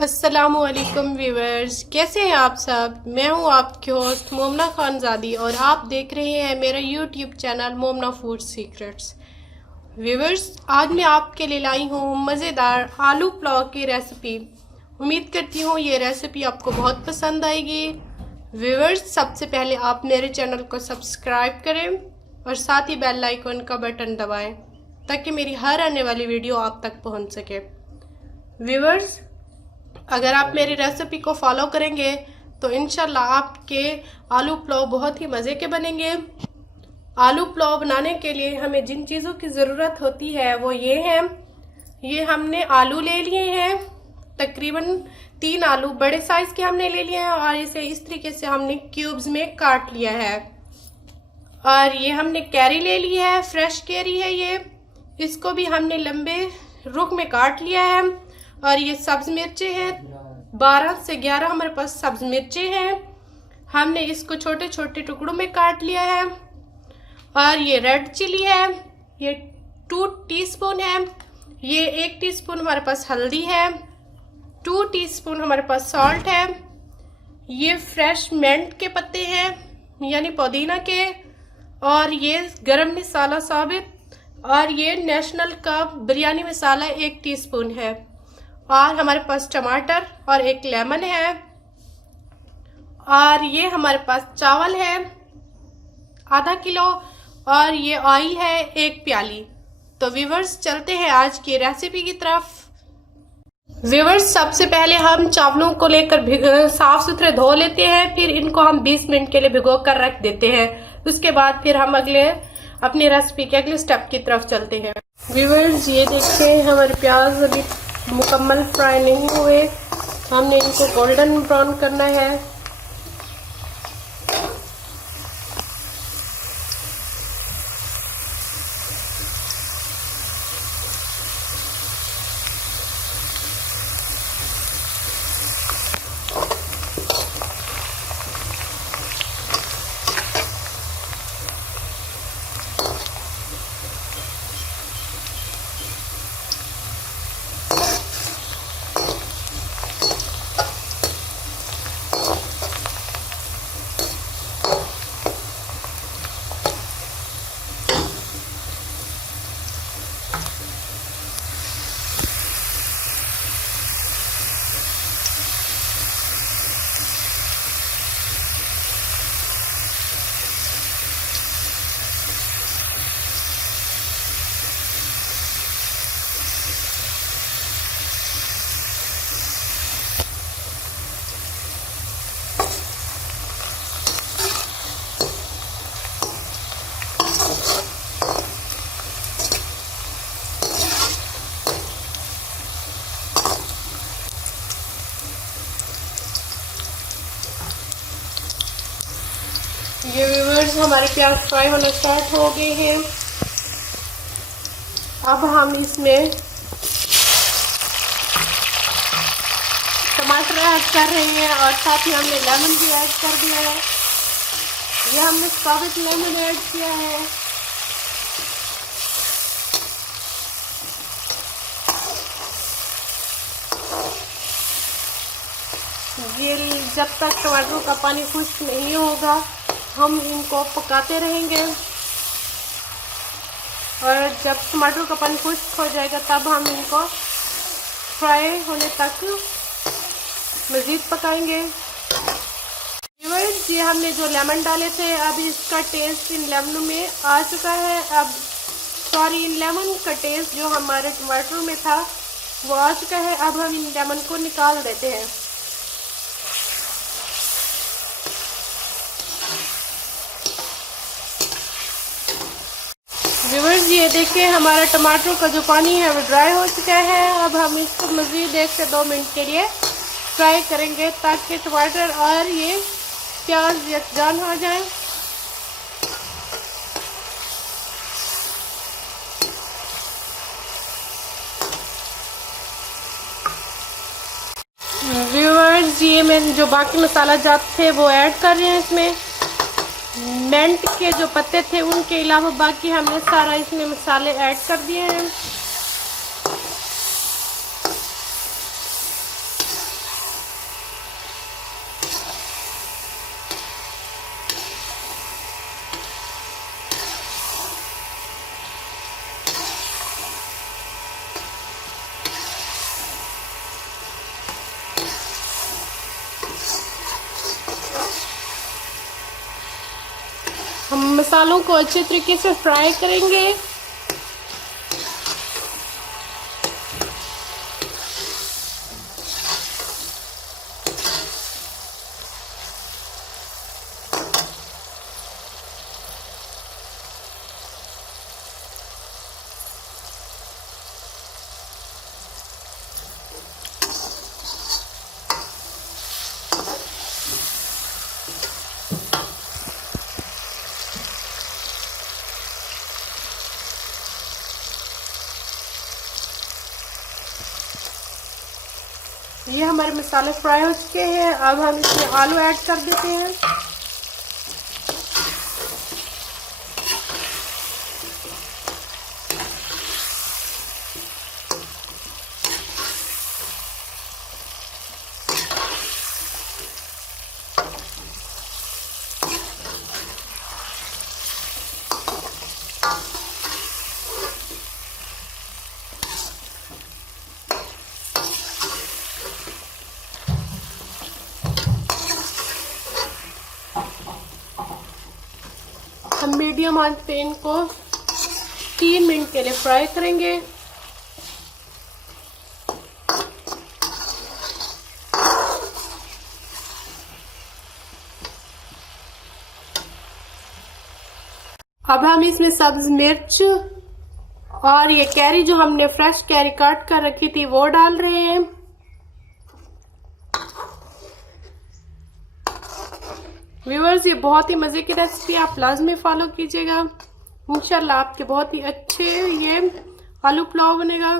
अस्सलामुअलैकुम व्यूवर्स, कैसे हैं आप सब। मैं हूं आपकी होस्ट मोमना खानजादी और आप देख रहे हैं मेरा YouTube channel मोमना food secrets. Viewers, आज मैं आपके लिए लाई हूं मज़ेदार आलू पुलाव की रेसिपी। उम्मीद करती हूं ये रेसिपी आपको बहुत पसंद आएगी। व्यूवर्स, सबसे पहले आप मेरे चैनल को सब्सक्राइब करें और साथ ही बेल आइकन का बटन दबाएं ताकि मेरी हर आने वाली वीडियो आप तक पहुंच सके। व्यूवर्स, अगर आप मेरी रेसिपी को फॉलो करेंगे तो इंशाल्लाह आपके आलू पुलाव बहुत ही मज़े के बनेंगे। आलू पुलाव बनाने के लिए हमें जिन चीज़ों की ज़रूरत होती है वो ये हैं। ये हमने आलू ले लिए हैं, तकरीबन 3 आलू बड़े साइज़ के हमने ले लिए हैं और इसे इस तरीके से हमने क्यूब्स में काट लिया है। और ये हमने कैरी ले ली है, फ्रेश कैरी है ये, इसको भी हमने लंबे रुख में काट लिया है। और ये सब्ज़ मिर्चें हैं, 12 से 11 हमारे पास सब्ज़ मिर्चें हैं, हमने इसको छोटे छोटे टुकड़ों में काट लिया है। और ये रेड चिली है, ये 2 टीस्पून है। ये 1 टीस्पून हमारे पास हल्दी है, 2 टीस्पून हमारे पास सॉल्ट है। ये फ्रेश मिंट के पत्ते हैं यानी पुदीना के। और ये गरम मसाला साबित, और ये नेशनल का बिरयानी मसाला 1 टीस्पून है। और हमारे पास टमाटर और 1 लेमन है। और ये हमारे पास चावल है आधा किलो, और ये ऑयल है 1 प्याली। तो व्यूवर्स, चलते हैं आज की रेसिपी की तरफ। व्यूवर्स, सबसे पहले हम चावलों को लेकर साफ सुथरे धो लेते हैं, फिर इनको हम 20 मिनट के लिए भिगो कर रख देते हैं। उसके बाद फिर हम अपनी रेसिपी के अगले स्टेप की तरफ चलते हैं। व्यूवर्स, ये देखिए हमारे प्याज अभी मुकम्मल फ्राई नहीं हुए, हमने इनको गोल्डन ब्राउन करना है। ये व्यूवर्स, हमारे प्याज फ्राई होना स्टार्ट हो गए हैं। अब हम इसमें टमाटर ऐड कर रहे हैं और साथ ही हमने लेमन भी ऐड कर दिया है। ये हमने साबित लेमन ऐड किया है। ये जब तक टमाटरों का पानी खुश्क नहीं होगा हम इनको पकाते रहेंगे, और जब टमाटर का पानी खुश्क हो जाएगा तब हम इनको फ्राई होने तक मज़ीद पकाएंगे। ये हमने जो लेमन डाले थे, अब इसका टेस्ट इन लेमन में आ चुका है। अब इन लेमन का टेस्ट जो हमारे टमाटर में था वो आ चुका है। अब हम इन लेमन को निकाल देते हैं। व्यूवर्स, ये देखिए हमारा टमाटर का जो पानी है वो ड्राई हो चुका है। अब हम इसको मज़ीद 1 से 2 मिनट के लिए फ्राई करेंगे ताकि टमाटर और ये प्याज यकजान हो जाए। व्यूवर्स, ये मैंने जो बाकी मसाला जात थे वो ऐड कर रहे हैं इसमें। मिंट के जो पत्ते थे उनके अलावा बाकी हमने सारा इसमें मसाले ऐड कर दिए हैं। हम मसालों को अच्छे तरीके से फ्राई करेंगे। ये हमारे मसाले फ्राई हो चुके हैं। अब हम इसमें आलू ऐड कर देते हैं। हम मीडियम आंच पे इनको 3 मिनट के लिए फ्राई करेंगे। अब हम इसमें सब्ज मिर्च और ये कैरी जो हमने फ्रेश कैरी काट कर रखी थी वो डाल रहे हैं। व्यूअर्स, ये बहुत ही मज़े की रेसिपी, आप लाजमी फॉलो कीजिएगा। इंशाल्लाह आपके बहुत ही अच्छे ये आलू पुलाव बनेगा।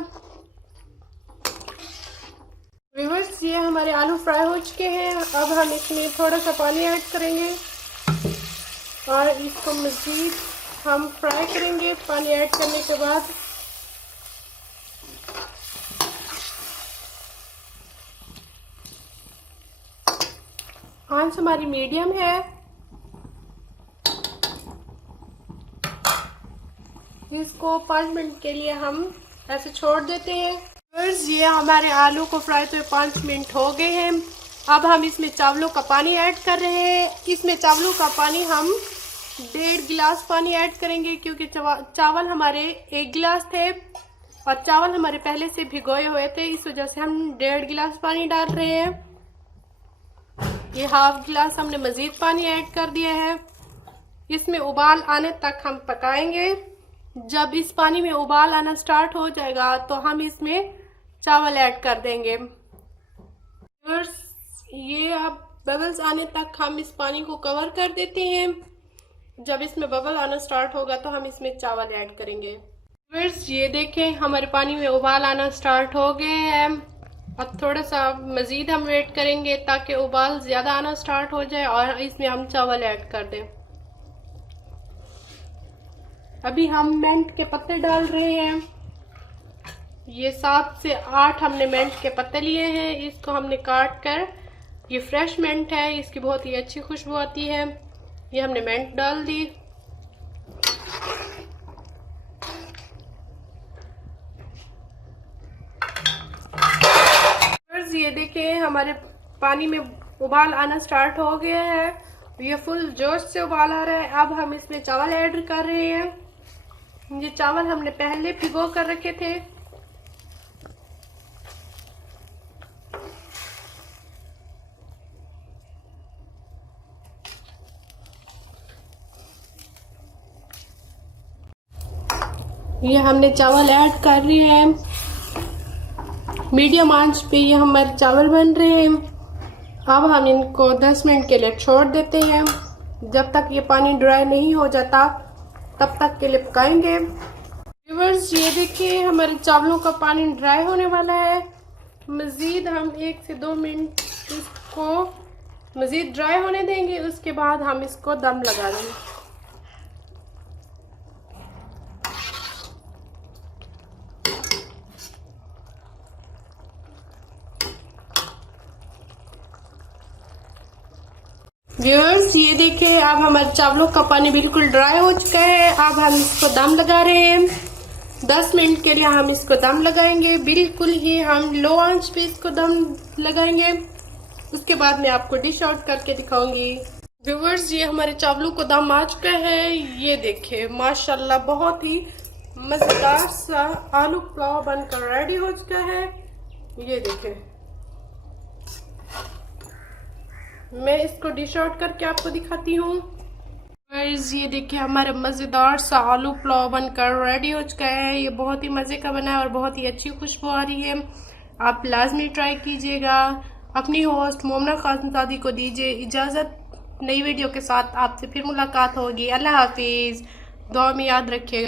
व्यूअर्स, ये हमारे आलू फ्राई हो चुके हैं। अब हम इसमें थोड़ा सा पानी ऐड करेंगे और इसको मज़ीद हम फ्राई करेंगे। पानी ऐड करने के बाद आंच हमारी मीडियम है। इसको 5 मिनट के लिए हम ऐसे छोड़ देते हैं। बस ये हमारे आलू को फ्राई तो 5 मिनट हो गए हैं। अब हम इसमें चावलों का पानी ऐड कर रहे हैं। इसमें चावलों का पानी हम 1.5 गिलास पानी ऐड करेंगे, क्योंकि चावल हमारे 1 गिलास थे और चावल हमारे पहले से भिगोए हुए थे। इस वजह से हम 1.5 गिलास पानी डाल रहे हैं। ये हाफ गिलास हमने मज़ीद पानी ऐड कर दिया है। इसमें उबाल आने तक हम पकाएंगे। जब इस पानी में उबाल आना स्टार्ट हो जाएगा तो हम इसमें चावल ऐड कर देंगे। ये अब बबल्स आने तक हम इस पानी को कवर कर देते हैं। जब इसमें बबल आना स्टार्ट होगा तो हम इसमें चावल ऐड करेंगे। ये देखें, हमारे पानी में उबाल आना स्टार्ट हो गए हैं। अब थोड़ा सा मज़ीद हम वेट करेंगे ताकि उबाल ज़्यादा आना स्टार्ट हो जाए और इसमें हम चावल ऐड कर दें। अभी हम मिंट के पत्ते डाल रहे हैं। ये 7 से 8 हमने मिंट के पत्ते लिए हैं। इसको हमने काट कर, ये फ्रेश मिंट है, इसकी बहुत ही अच्छी खुशबू आती है। ये हमने मिंट डाल दी। ये देखिए, हमारे पानी में उबाल आना स्टार्ट हो गया है। ये फुल जोश से उबाल आ रहा है। अब हम इसमें चावल ऐड कर रहे हैं। ये चावल हमने पहले भिगो कर रखे थे। ये हमने चावल ऐड कर रहे हैं। मीडियम आंच पे ये हमारे चावल बन रहे हैं। अब हम इनको 10 मिनट के लिए छोड़ देते हैं। जब तक ये पानी ड्राई नहीं हो जाता तब तक के लिए पकाएंगे। व्यूअर्स, ये देखिए, हमारे चावलों का पानी ड्राई होने वाला है। मज़ीद हम 1 से 2 मिनट इसको मज़ीद ड्राई होने देंगे। उसके बाद हम इसको दम लगा देंगे। व्यूअर्स, ये देखिए, अब हमारे चावलों का पानी बिल्कुल ड्राई हो चुका है। अब हम इसको दम लगा रहे हैं। 10 मिनट के लिए हम इसको दम लगाएंगे। बिल्कुल ही हम लो आंच पे इसको दम लगाएंगे। उसके बाद मैं आपको डिश आउट करके दिखाऊंगी। व्यूवर्स, ये हमारे चावलों को दम आ चुका है। ये देखिए माशाल्लाह बहुत ही मज़ेदार सा आलू पुलाव बनकर रेडी हो चुका है। ये देखें, मैं इसको डिश आउट करके आपको दिखाती हूँ। व्यूवर्स, ये देखिए हमारा मज़ेदार सा आलू पुलाव बनकर रेडी हो चुका है। ये बहुत ही मज़े का बना है और बहुत ही अच्छी खुशबू आ रही है। आप लाजमी ट्राई कीजिएगा। अपनी होस्ट मोमना खानजादी को दीजिए इजाज़त। नई वीडियो के साथ आपसे फिर मुलाकात होगी। अल्लाह हाफिज़। दुआ में याद रखिएगा।